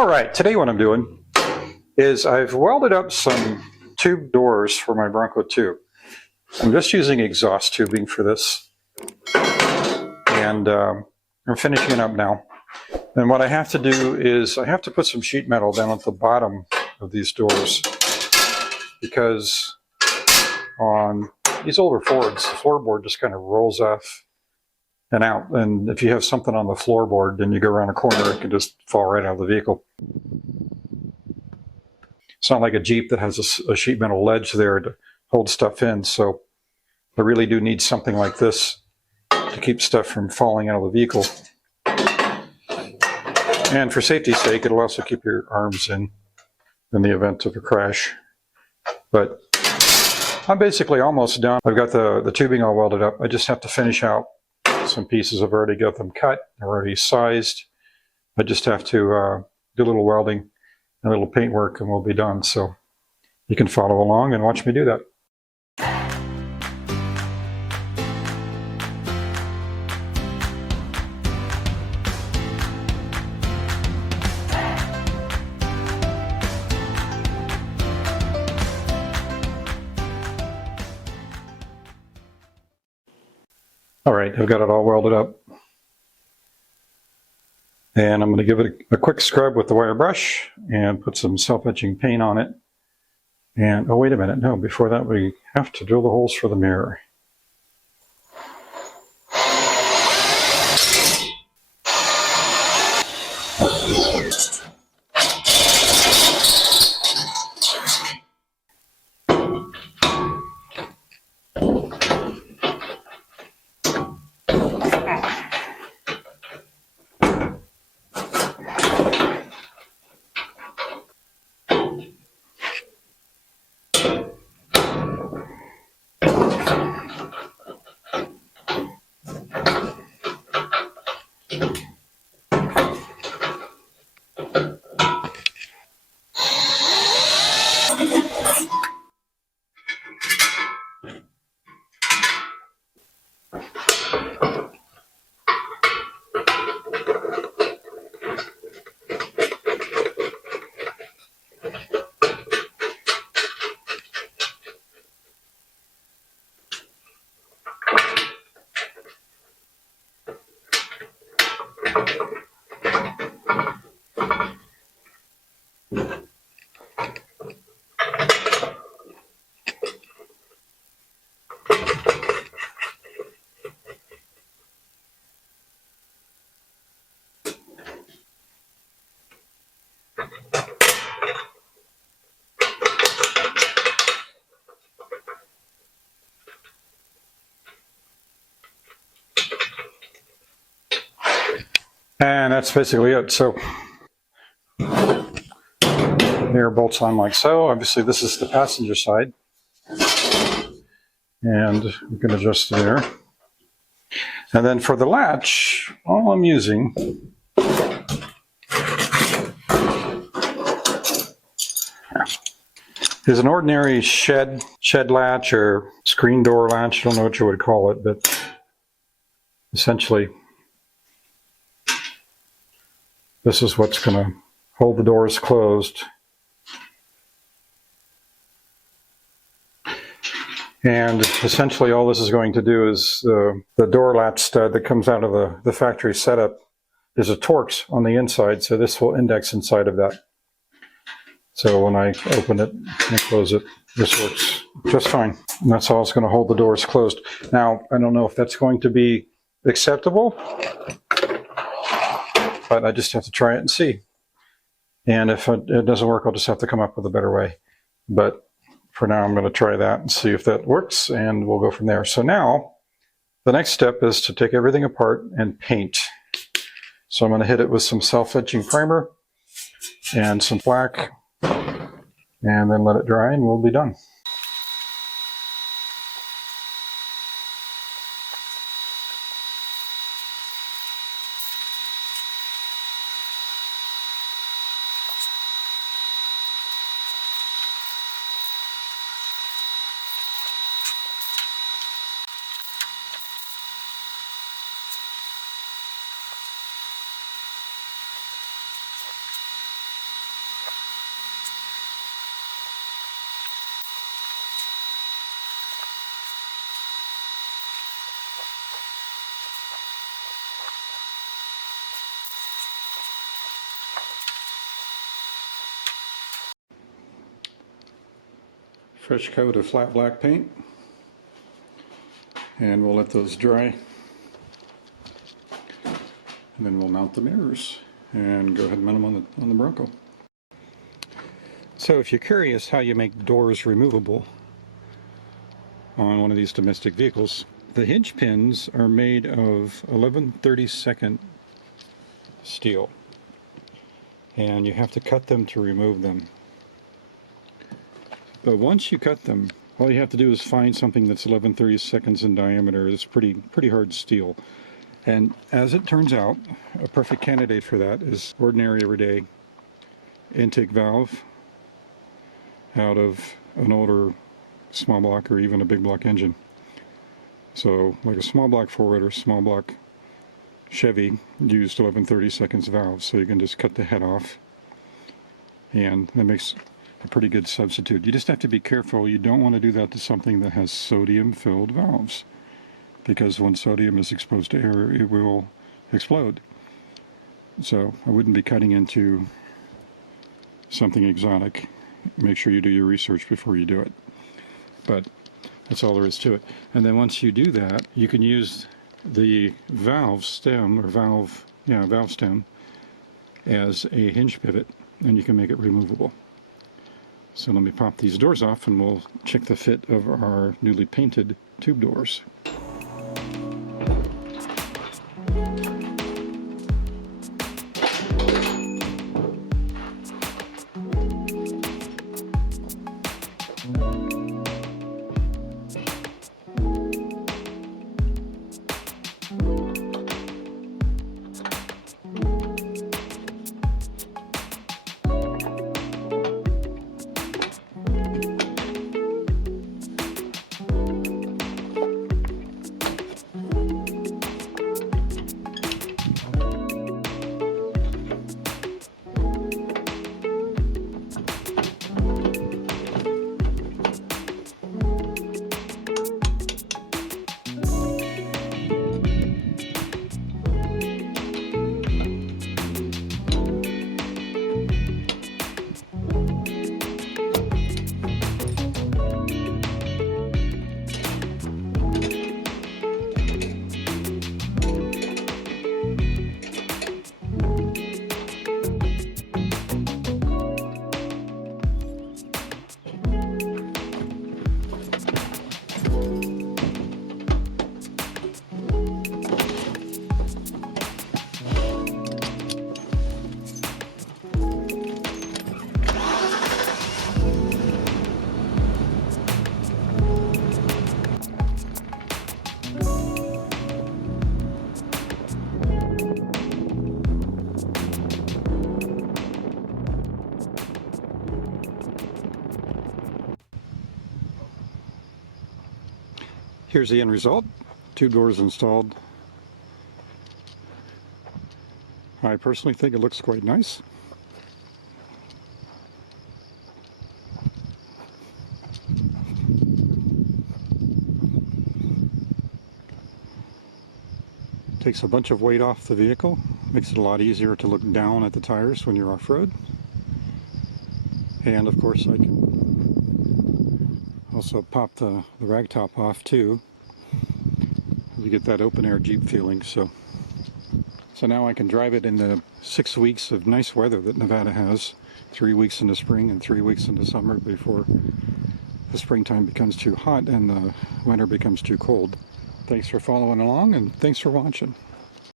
All right, today what I'm doing is I've welded up some tube doors for my Bronco II. I'm just using exhaust tubing for this, and I'm finishing it up now. And what I have to do is I have to put some sheet metal down at the bottom of these doors, because on these older Fords, the floorboard just kind of rolls off and out. And if you have something on the floorboard, then you go around a corner, it can just fall right out of the vehicle. It's not like a Jeep that has a sheet metal ledge there to hold stuff in. So I really do need something like this to keep stuff from falling out of the vehicle. And for safety's sake, it'll also keep your arms in the event of a crash. But I'm basically almost done. I've got the tubing all welded up. I just have to finish out some pieces. I've already got them cut. They're already sized. I just have to do a little welding, a little paint work, and we'll be done. So you can follow along and watch me do that. All right, I've got it all welded up. And I'm going to give it a quick scrub with the wire brush and put some self-etching paint on it. And, oh, wait a minute. No, before that, we have to drill the holes for the mirror. And that's basically it. So mirror bolts on like so. Obviously this is the passenger side. And we can adjust there. And then for the latch, all I'm using is an ordinary shed latch or screen door latch. I don't know what you would call it, but essentially this is what's going to hold the doors closed. And essentially all this is going to do is the door latch stud that comes out of the factory setup is a Torx on the inside, so this will index inside of that. So when I open it and close it, this works just fine. And that's all it's going to hold the doors closed. Now, I don't know if that's going to be acceptable, but I just have to try it and see. And if it doesn't work, I'll just have to come up with a better way. But for now, I'm going to try that and see if that works, and we'll go from there. So now, the next step is to take everything apart and paint. So I'm going to hit it with some self-etching primer and some black, and then let it dry, and we'll be done. Fresh coat of flat black paint, and we'll let those dry, and then we'll mount the mirrors and go ahead and mount them on the Bronco. So if you're curious how you make doors removable on one of these domestic vehicles, the hinge pins are made of 11/32 steel, and you have to cut them to remove them. But once you cut them, all you have to do is find something that's 11/32 in diameter. It's pretty hard steel. And as it turns out, a perfect candidate for that is ordinary everyday intake valve out of an older small block or even a big block engine. So like a small block Ford or small block Chevy used 11/32 valves, so you can just cut the head off, and that makes a pretty good substitute. You just have to be careful. You don't want to do that to something that has sodium filled valves, because when sodium is exposed to air, it will explode. So I wouldn't be cutting into something exotic. Make sure you do your research before you do it. But that's all there is to it. And then once you do that, you can use the valve stem as a hinge pivot, and you can make it removable. So let me pop these doors off and we'll check the fit of our newly painted tube doors. Here's the end result. Tube doors installed. I personally think it looks quite nice. Takes a bunch of weight off the vehicle, makes it a lot easier to look down at the tires when you're off-road. And of course I can also pop the rag top off too. You get that open air Jeep feeling. So now I can drive it in the 6 weeks of nice weather that Nevada has. 3 weeks in the spring and 3 weeks in the summer before the springtime becomes too hot and the winter becomes too cold. Thanks for following along, and thanks for watching.